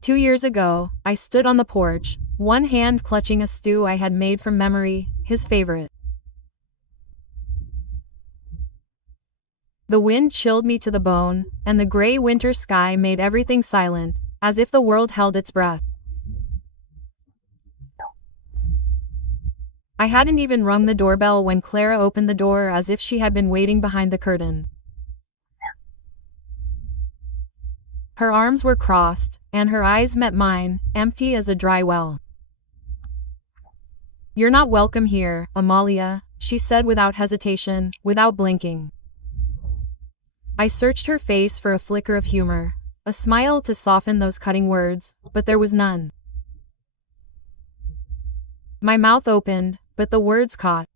2 years ago, I stood on the porch, one hand clutching a stew I had made from memory, his favorite. The wind chilled me to the bone, and the gray winter sky made everything silent, as if the world held its breath. I hadn't even rung the doorbell when Clara opened the door as if she had been waiting behind the curtain. Her arms were crossed, and her eyes met mine, empty as a dry well. "You're not welcome here, Amalia," she said without hesitation, without blinking. I searched her face for a flicker of humor, a smile to soften those cutting words, but there was none. My mouth opened, but the words caught.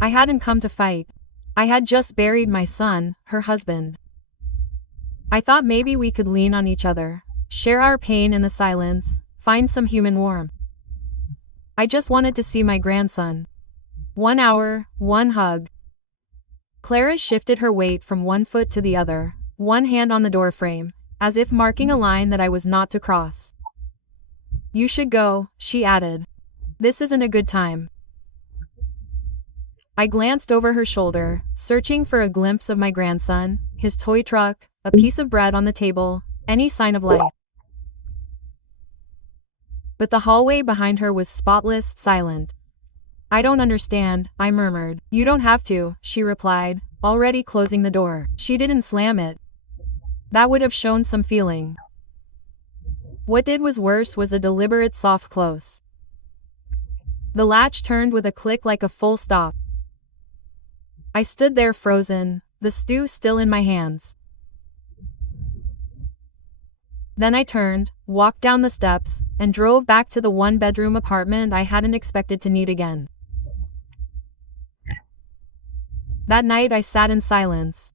I hadn't come to fight. I had just buried my son, her husband. I thought maybe we could lean on each other, share our pain in the silence, find some human warmth. I just wanted to see my grandson. 1 hour, one hug. Clara shifted her weight from one foot to the other, one hand on the doorframe, as if marking a line that I was not to cross. "You should go," she added. "This isn't a good time." I glanced over her shoulder, searching for a glimpse of my grandson, his toy truck, a piece of bread on the table, any sign of life. But the hallway behind her was spotless, silent. "I don't understand," I murmured. "You don't have to," she replied, already closing the door. She didn't slam it. That would have shown some feeling. What did was worse was a deliberate soft close. The latch turned with a click like a full stop. I stood there frozen, the stew still in my hands. Then I turned, walked down the steps, and drove back to the one-bedroom apartment I hadn't expected to need again. That night I sat in silence.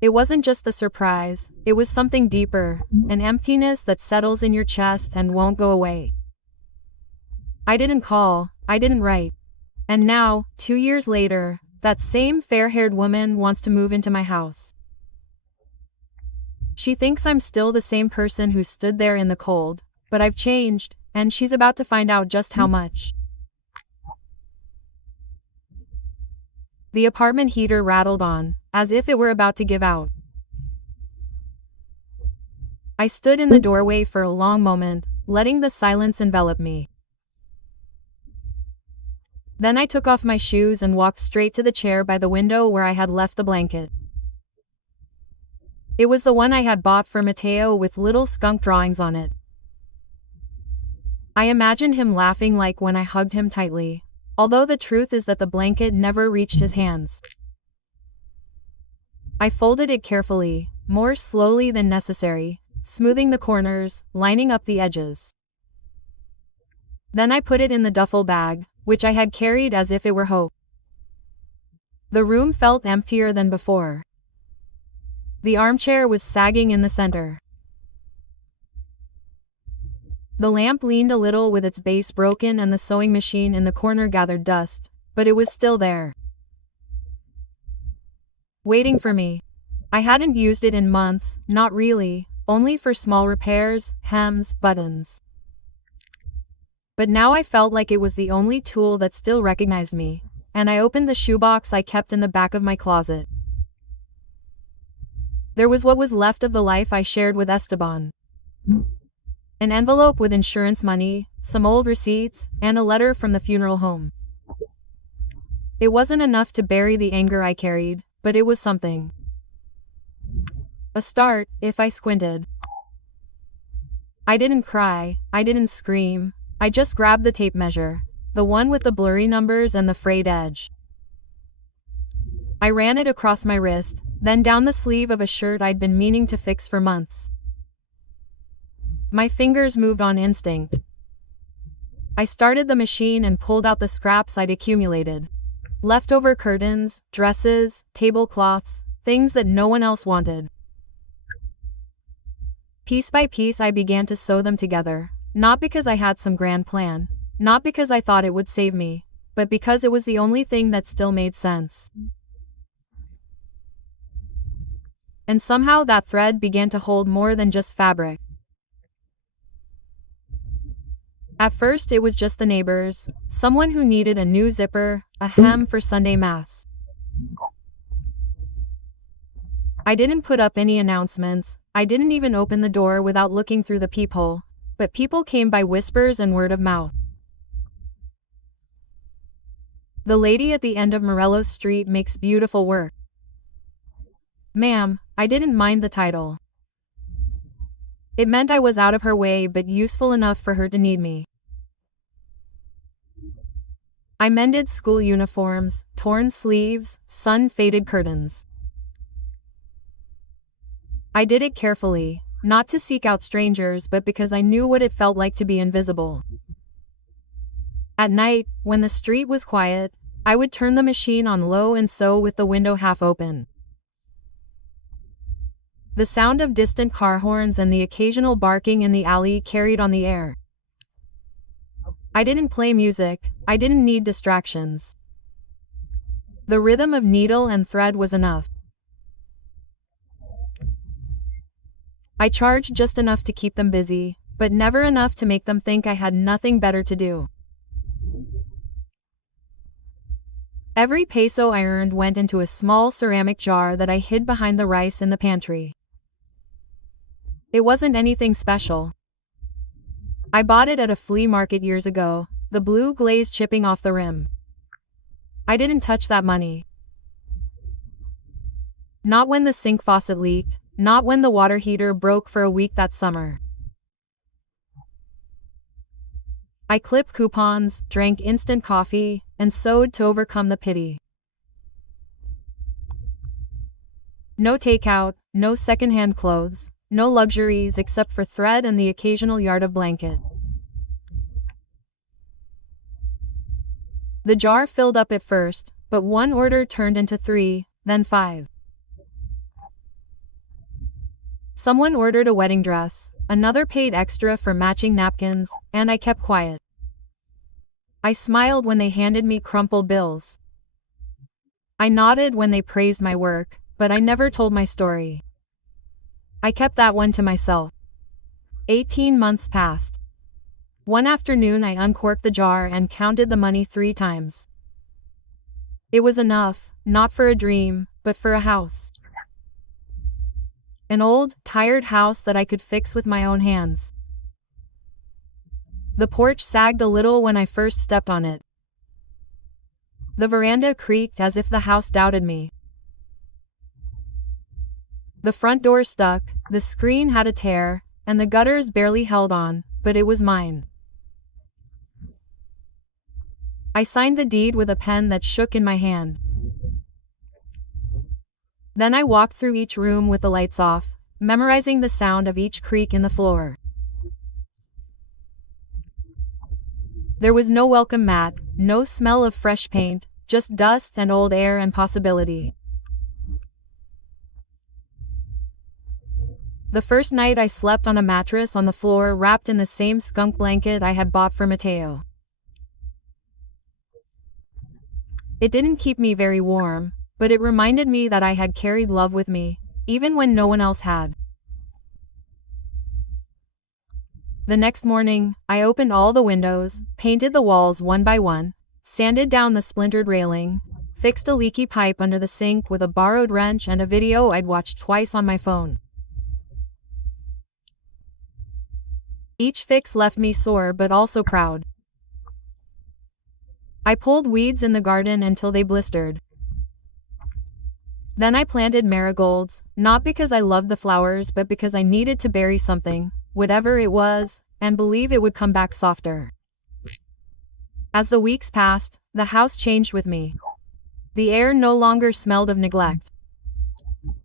It wasn't just the surprise, it was something deeper, an emptiness that settles in your chest and won't go away. I didn't call, I didn't write. And now, 2 years later, that same fair-haired woman wants to move into my house. She thinks I'm still the same person who stood there in the cold, but I've changed, and she's about to find out just how much. The apartment heater rattled on, as if it were about to give out. I stood in the doorway for a long moment, letting the silence envelop me. Then I took off my shoes and walked straight to the chair by the window where I had left the blanket. It was the one I had bought for Matteo with little skunk drawings on it. I imagined him laughing like when I hugged him tightly, although the truth is that the blanket never reached his hands. I folded it carefully, more slowly than necessary, smoothing the corners, lining up the edges. Then I put it in the duffel bag, which I had carried as if it were hope. The room felt emptier than before. The armchair was sagging in the center. The lamp leaned a little with its base broken and the sewing machine in the corner gathered dust, but it was still there. Waiting for me. I hadn't used it in months, not really, only for small repairs, hems, buttons. But now I felt like it was the only tool that still recognized me, and I opened the shoebox I kept in the back of my closet. There was what was left of the life I shared with Esteban. An envelope with insurance money, some old receipts, and a letter from the funeral home. It wasn't enough to bury the anger I carried, but it was something. A start, if I squinted. I didn't cry, I didn't scream. I just grabbed the tape measure, the one with the blurry numbers and the frayed edge. I ran it across my wrist, then down the sleeve of a shirt I'd been meaning to fix for months. My fingers moved on instinct. I started the machine and pulled out the scraps I'd accumulated. Leftover curtains, dresses, tablecloths, things that no one else wanted. Piece by piece I began to sew them together. Not because I had some grand plan, not because I thought it would save me, but because it was the only thing that still made sense. and somehow that thread began to hold more than just fabric. At first it was just the neighbors, someone who needed a new zipper, a hem for Sunday Mass. I didn't put up any announcements, I didn't even open the door without looking through the peephole, but people came by whispers and word of mouth. The lady at the end of Morelos Street makes beautiful work. Ma'am, I didn't mind the title. It meant I was out of her way but useful enough for her to need me. I mended school uniforms, torn sleeves, sun-faded curtains. I did it carefully, not to seek out strangers but because I knew what it felt like to be invisible. At night, when the street was quiet, I would turn the machine on low and sew with the window half open. The sound of distant car horns and the occasional barking in the alley carried on the air. I didn't play music, I didn't need distractions. The rhythm of needle and thread was enough. I charged just enough to keep them busy, but never enough to make them think I had nothing better to do. Every peso I earned went into a small ceramic jar that I hid behind the rice in the pantry. It wasn't anything special. I bought it at a flea market years ago, the blue glaze chipping off the rim. I didn't touch that money. Not when the sink faucet leaked, not when the water heater broke for a week that summer. I clipped coupons, drank instant coffee, and sewed to overcome the pity. No takeout, no secondhand clothes, no luxuries except for thread and the occasional yard of blanket. The jar filled up at first, but one order turned into 3, then 5. Someone ordered a wedding dress, another paid extra for matching napkins, and I kept quiet. I smiled when they handed me crumpled bills. I nodded when they praised my work, but I never told my story. I kept that one to myself. 18 months passed. One afternoon I uncorked the jar and counted the money 3 times. It was enough, not for a dream, but for a house. An old, tired house that I could fix with my own hands. The porch sagged a little when I first stepped on it. The veranda creaked as if the house doubted me. The front door stuck, the screen had a tear, and the gutters barely held on, but it was mine. I signed the deed with a pen that shook in my hand. Then I walked through each room with the lights off, memorizing the sound of each creak in the floor. There was no welcome mat, no smell of fresh paint, just dust and old air and possibility. The first night I slept on a mattress on the floor wrapped in the same skunk blanket I had bought for Mateo. It didn't keep me very warm, but it reminded me that I had carried love with me, even when no one else had. The next morning, I opened all the windows, painted the walls one by one, sanded down the splintered railing, fixed a leaky pipe under the sink with a borrowed wrench and a video I'd watched twice on my phone. Each fix left me sore but also proud. I pulled weeds in the garden until they blistered. Then I planted marigolds, not because I loved the flowers but because I needed to bury something, whatever it was, and believe it would come back softer. As the weeks passed, the house changed with me. The air no longer smelled of neglect.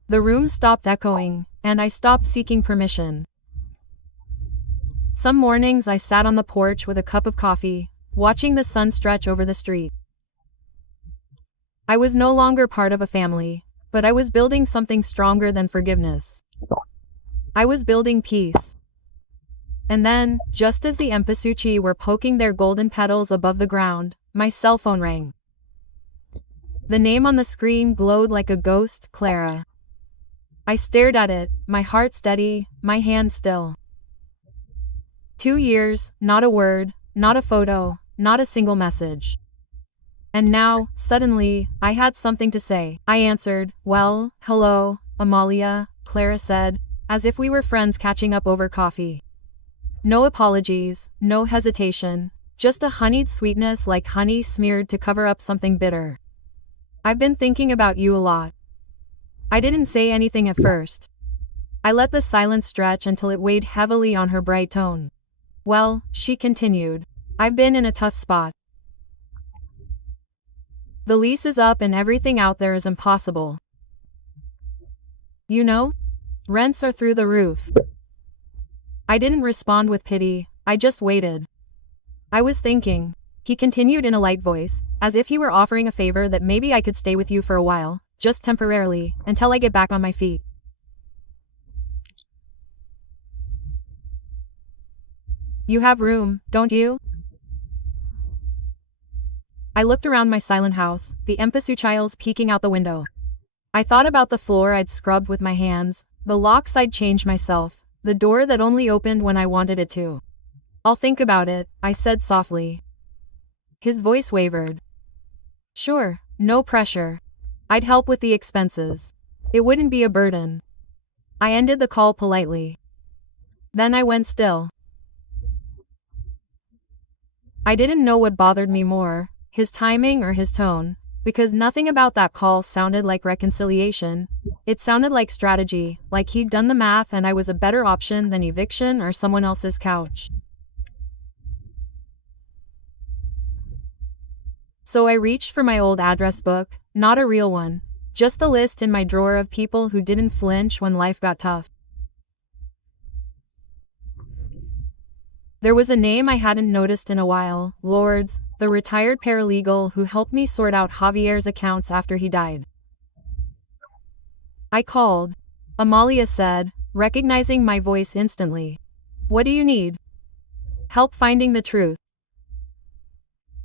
The room stopped echoing, and I stopped seeking permission. Some mornings I sat on the porch with a cup of coffee, watching the sun stretch over the street. I was no longer part of a family, but I was building something stronger than forgiveness. I was building peace. And then, just as the empasuchi were poking their golden petals above the ground, my cell phone rang. The name on the screen glowed like a ghost, Clara. I stared at it, my heart steady, my hand still. 2 years, not a word, not a photo, not a single message. And now, suddenly, I had something to say. I answered, "Well, hello, Amalia," Clara said, as if we were friends catching up over coffee. No apologies, no hesitation, just a honeyed sweetness like honey smeared to cover up something bitter. "I've been thinking about you a lot." I didn't say anything at first. I let the silence stretch until it weighed heavily on her bright tone. "Well," she continued, "I've been in a tough spot. The lease is up and everything out there is impossible. You know? Rents are through the roof." I didn't respond with pity, I just waited. "I was thinking," he continued in a light voice, as if he were offering a favor, "that maybe I could stay with you for a while, just temporarily, until I get back on my feet. You have room, don't you?" I looked around my silent house, the empasuchiles peeking out the window. I thought about the floor I'd scrubbed with my hands, the locks I'd changed myself, the door that only opened when I wanted it to. "I'll think about it," I said softly. His voice wavered. "Sure, no pressure. I'd help with the expenses. It wouldn't be a burden." I ended the call politely. Then I went still. I didn't know what bothered me more, his timing or his tone, because nothing about that call sounded like reconciliation. It sounded like strategy, like he'd done the math and I was a better option than eviction or someone else's couch. So I reached for my old address book, not a real one, just the list in my drawer of people who didn't flinch when life got tough. There was a name I hadn't noticed in a while, Lourdes, the retired paralegal who helped me sort out Javier's accounts after he died. I called. Amalia said, recognizing my voice instantly. "What do you need?" "Help finding the truth."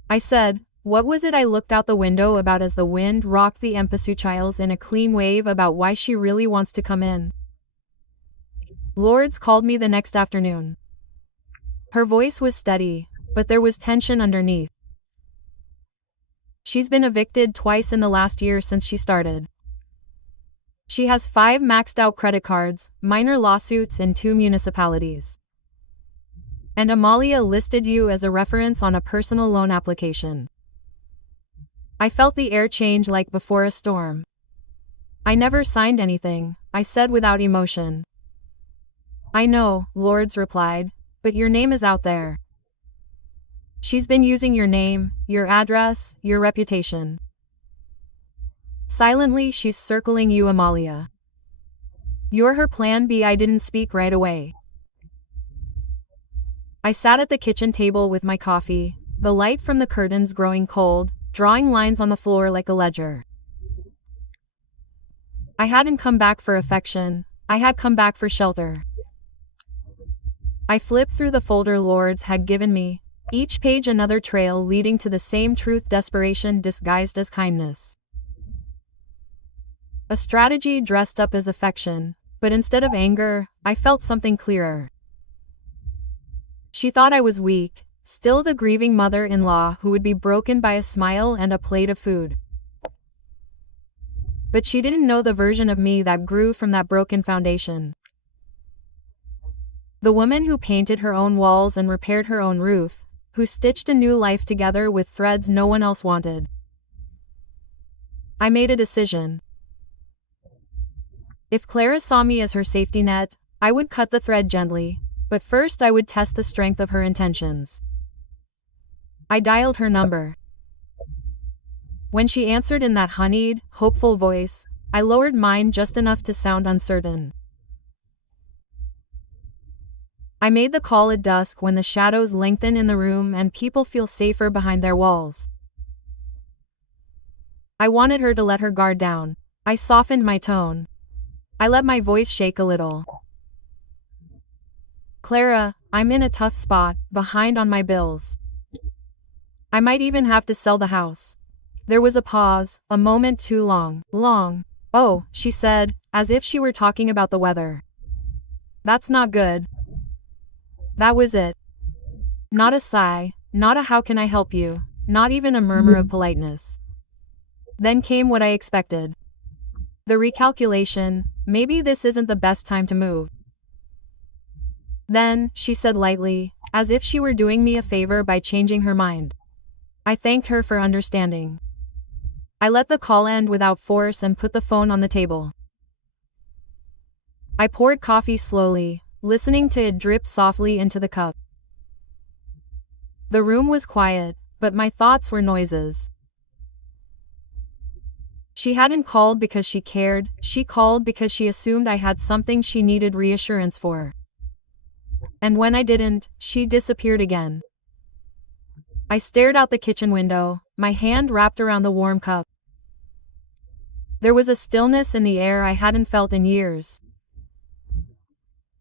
I said, what was it I looked out the window about as the wind rocked the empasuchiles in a clean wave about why she really wants to come in? Lourdes called me the next afternoon. Her voice was steady, but there was tension underneath. She's been evicted twice in the last year since she started. She has 5 maxed-out credit cards, minor lawsuits in 2 municipalities. And Amalia listed you as a reference on a personal loan application. I felt the air change like before a storm. "I never signed anything," I said without emotion. "I know," Lourdes replied, "but your name is out there. She's been using your name, your address, your reputation. Silently she's circling you, Amalia. You're her plan B." I didn't speak right away. I sat at the kitchen table with my coffee, the light from the curtains growing cold, drawing lines on the floor like a ledger. I hadn't come back for affection, I had come back for shelter. I flipped through the folder Lourdes had given me, each page another trail leading to the same truth, desperation disguised as kindness. A strategy dressed up as affection, but instead of anger, I felt something clearer. She thought I was weak, still the grieving mother-in-law who would be broken by a smile and a plate of food. But she didn't know the version of me that grew from that broken foundation. The woman who painted her own walls and repaired her own roof, who stitched a new life together with threads no one else wanted. I made a decision. If Clara saw me as her safety net, I would cut the thread gently, but first I would test the strength of her intentions. I dialed her number. When she answered in that honeyed, hopeful voice, I lowered mine just enough to sound uncertain. I made the call at dusk when the shadows lengthen in the room and people feel safer behind their walls. I wanted her to let her guard down. I softened my tone. I let my voice shake a little. "Clara, I'm in a tough spot, behind on my bills. I might even have to sell the house." There was a pause, a moment too long. Oh, she said, as if she were talking about the weather. That's not good. That was it. Not a sigh, not a how can I help you, not even a murmur of politeness. Then came what I expected. The recalculation, maybe this isn't the best time to move. Then, she said lightly, as if she were doing me a favor by changing her mind. I thanked her for understanding. I let the call end without force and put the phone on the table. I poured coffee slowly, listening to it drip softly into the cup. The room was quiet, but my thoughts were noises. She hadn't called because she cared, she called because she assumed I had something she needed reassurance for. And when I didn't, she disappeared again. I stared out the kitchen window, my hand wrapped around the warm cup. There was a stillness in the air I hadn't felt in years.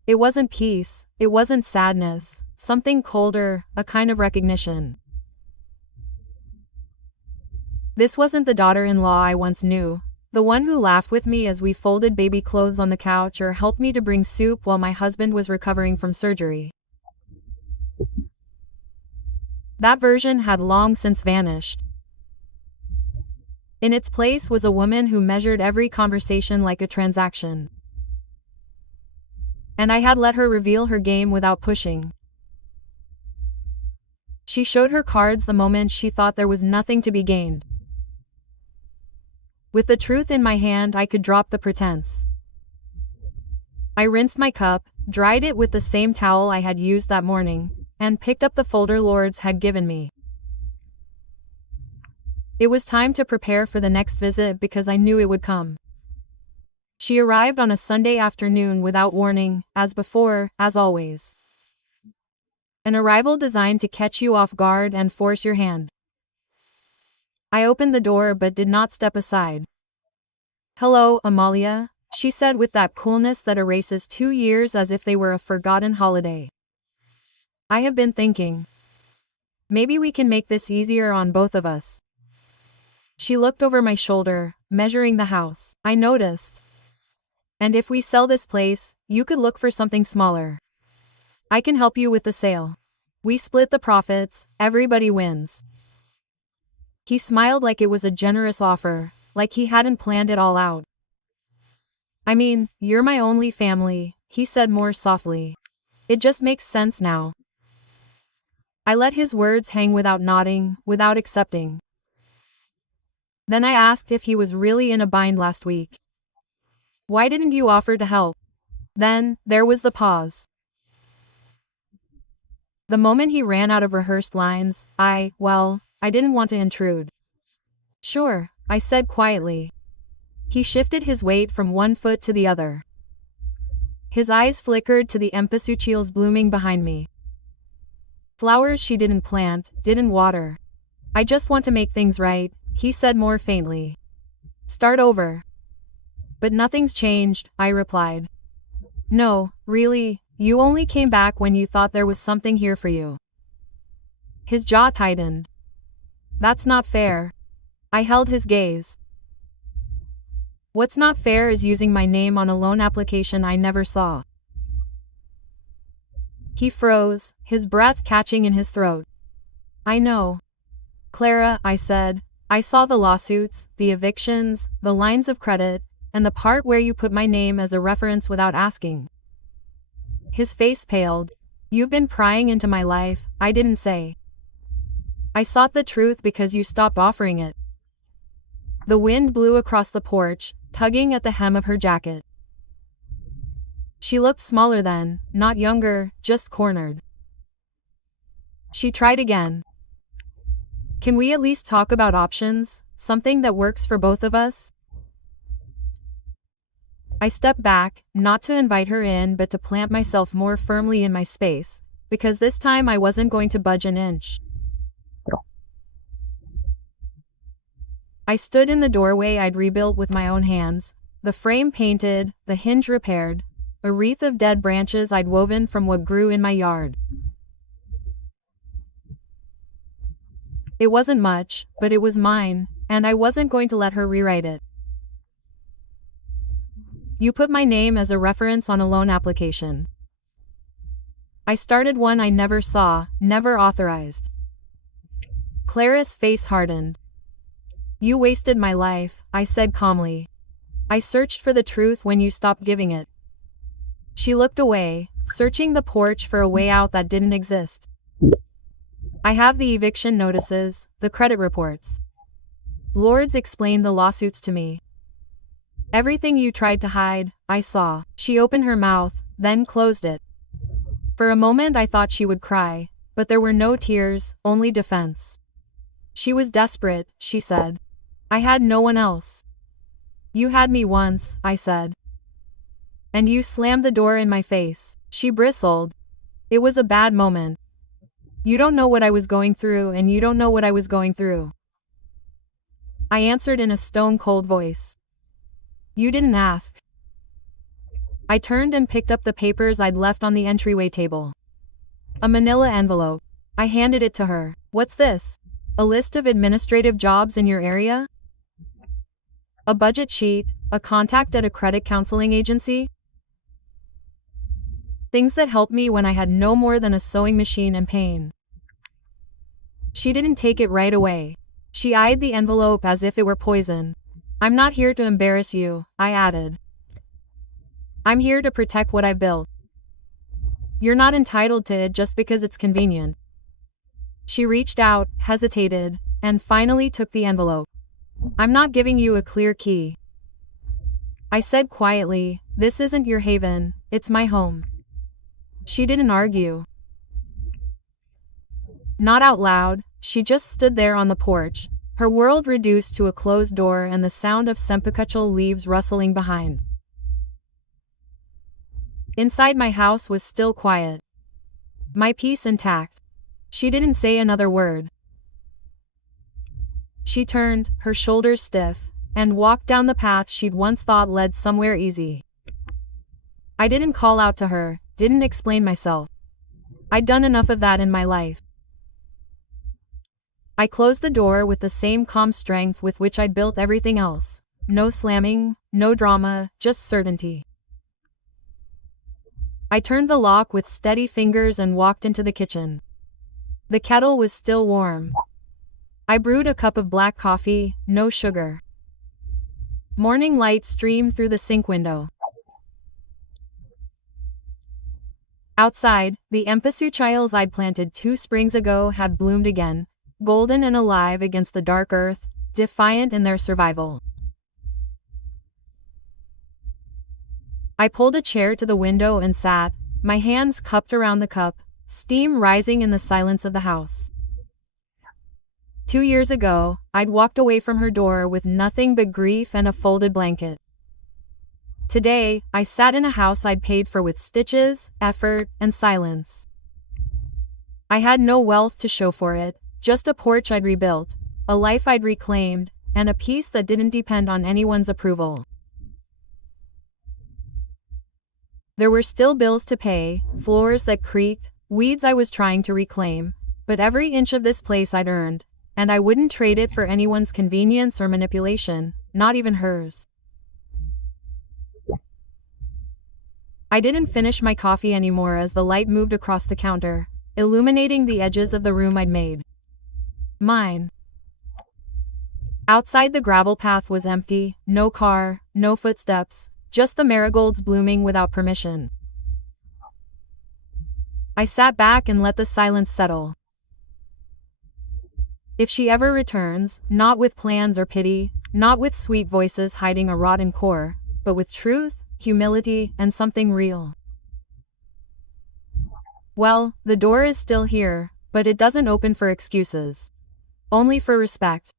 It wasn't peace, it wasn't sadness, something colder, a kind of recognition. This wasn't the daughter-in-law I once knew, the one who laughed with me as we folded baby clothes on the couch or helped me to bring soup while my husband was recovering from surgery. That version had long since vanished. In its place was a woman who measured every conversation like a transaction. And I had let her reveal her game without pushing. She showed her cards the moment she thought there was nothing to be gained. With the truth in my hand, I could drop the pretense. I rinsed my cup, dried it with the same towel I had used that morning, and picked up the folder Lourdes had given me. It was time to prepare for the next visit because I knew it would come. She arrived on a Sunday afternoon without warning, as before, as always. An arrival designed to catch you off guard and force your hand. I opened the door but did not step aside. "Hello, Amalia," she said with that coolness that erases 2 years as if they were a forgotten holiday. "I have been thinking. Maybe we can make this easier on both of us." She looked over my shoulder, measuring the house. I noticed. "And if we sell this place, you could look for something smaller. I can help you with the sale. We split the profits, everybody wins." He smiled like it was a generous offer, like he hadn't planned it all out. "I mean, you're my only family," he said more softly. "It just makes sense now." I let his words hang without nodding, without accepting. Then I asked if he was really in a bind last week. "Why didn't you offer to help?" Then, there was the pause. The moment he ran out of rehearsed lines, I didn't want to intrude. "Sure," I said quietly. He shifted his weight from one foot to the other. His eyes flickered to the cempasúchiles blooming behind me. "Flowers she didn't plant, didn't water. I just want to make things right," he said more faintly. "Start over." "But nothing's changed," I replied. "No, really, you only came back when you thought there was something here for you." His jaw tightened. "That's not fair." I held his gaze. "What's not fair is using my name on a loan application I never saw." He froze, his breath catching in his throat. "I know. Clara," I said, "I saw the lawsuits, the evictions, the lines of credit, and the part where you put my name as a reference without asking." His face paled. "You've been prying into my life," I didn't say. "I sought the truth because you stopped offering it." The wind blew across the porch, tugging at the hem of her jacket. She looked smaller then, not younger, just cornered. She tried again. "Can we at least talk about options, something that works for both of us?" I stepped back, not to invite her in but to plant myself more firmly in my space, because this time I wasn't going to budge an inch. I stood in the doorway I'd rebuilt with my own hands, the frame painted, the hinge repaired, a wreath of dead branches I'd woven from what grew in my yard. It wasn't much, but it was mine, and I wasn't going to let her rewrite it. You put my name as a reference on a loan application. I started one I never saw, never authorized. Clara's face hardened. You wasted my life, I said calmly. I searched for the truth when you stopped giving it. She looked away, searching the porch for a way out that didn't exist. I have the eviction notices, the credit reports. Lords explained the lawsuits to me. Everything you tried to hide, I saw. She opened her mouth, then closed it. For a moment I thought she would cry, but there were no tears, only defense. She was desperate, she said. I had no one else. You had me once, I said. And you slammed the door in my face. She bristled. It was a bad moment. You don't know what I was going through, and you don't know what I was going through. I answered in a stone-cold voice. You didn't ask. I turned and picked up the papers I'd left on the entryway table. A manila envelope. I handed it to her. What's this? A list of administrative jobs in your area? A budget sheet, a contact at a credit counseling agency? Things that helped me when I had no more than a sewing machine and pain. She didn't take it right away. She eyed the envelope as if it were poison. I'm not here to embarrass you, I added. I'm here to protect what I've built. You're not entitled to it just because it's convenient. She reached out, hesitated, and finally took the envelope. I'm not giving you a clear key. I said quietly, this isn't your haven, it's my home. She didn't argue. Not out loud, she just stood there on the porch, her world reduced to a closed door and the sound of sempacachol leaves rustling behind. Inside my house was still quiet. My peace intact. She didn't say another word. She turned, her shoulders stiff, and walked down the path she'd once thought led somewhere easy. I didn't call out to her, didn't explain myself. I'd done enough of that in my life. I closed the door with the same calm strength with which I'd built everything else. No slamming, no drama, just certainty. I turned the lock with steady fingers and walked into the kitchen. The kettle was still warm. I brewed a cup of black coffee, no sugar. Morning light streamed through the sink window. Outside, the empasuchiles I'd planted 2 springs ago had bloomed again, golden and alive against the dark earth, defiant in their survival. I pulled a chair to the window and sat, my hands cupped around the cup, steam rising in the silence of the house. 2 years ago, I'd walked away from her door with nothing but grief and a folded blanket. Today, I sat in a house I'd paid for with stitches, effort, and silence. I had no wealth to show for it, just a porch I'd rebuilt, a life I'd reclaimed, and a peace that didn't depend on anyone's approval. There were still bills to pay, floors that creaked, weeds I was trying to reclaim, but every inch of this place I'd earned, and I wouldn't trade it for anyone's convenience or manipulation, not even hers. I didn't finish my coffee anymore as the light moved across the counter, illuminating the edges of the room I'd made. Mine. Outside the gravel path was empty, no car, no footsteps, just the marigolds blooming without permission. I sat back and let the silence settle. If she ever returns, not with plans or pity, not with sweet voices hiding a rotten core, but with truth, humility, and something real. Well, the door is still here, but it doesn't open for excuses. Only for respect.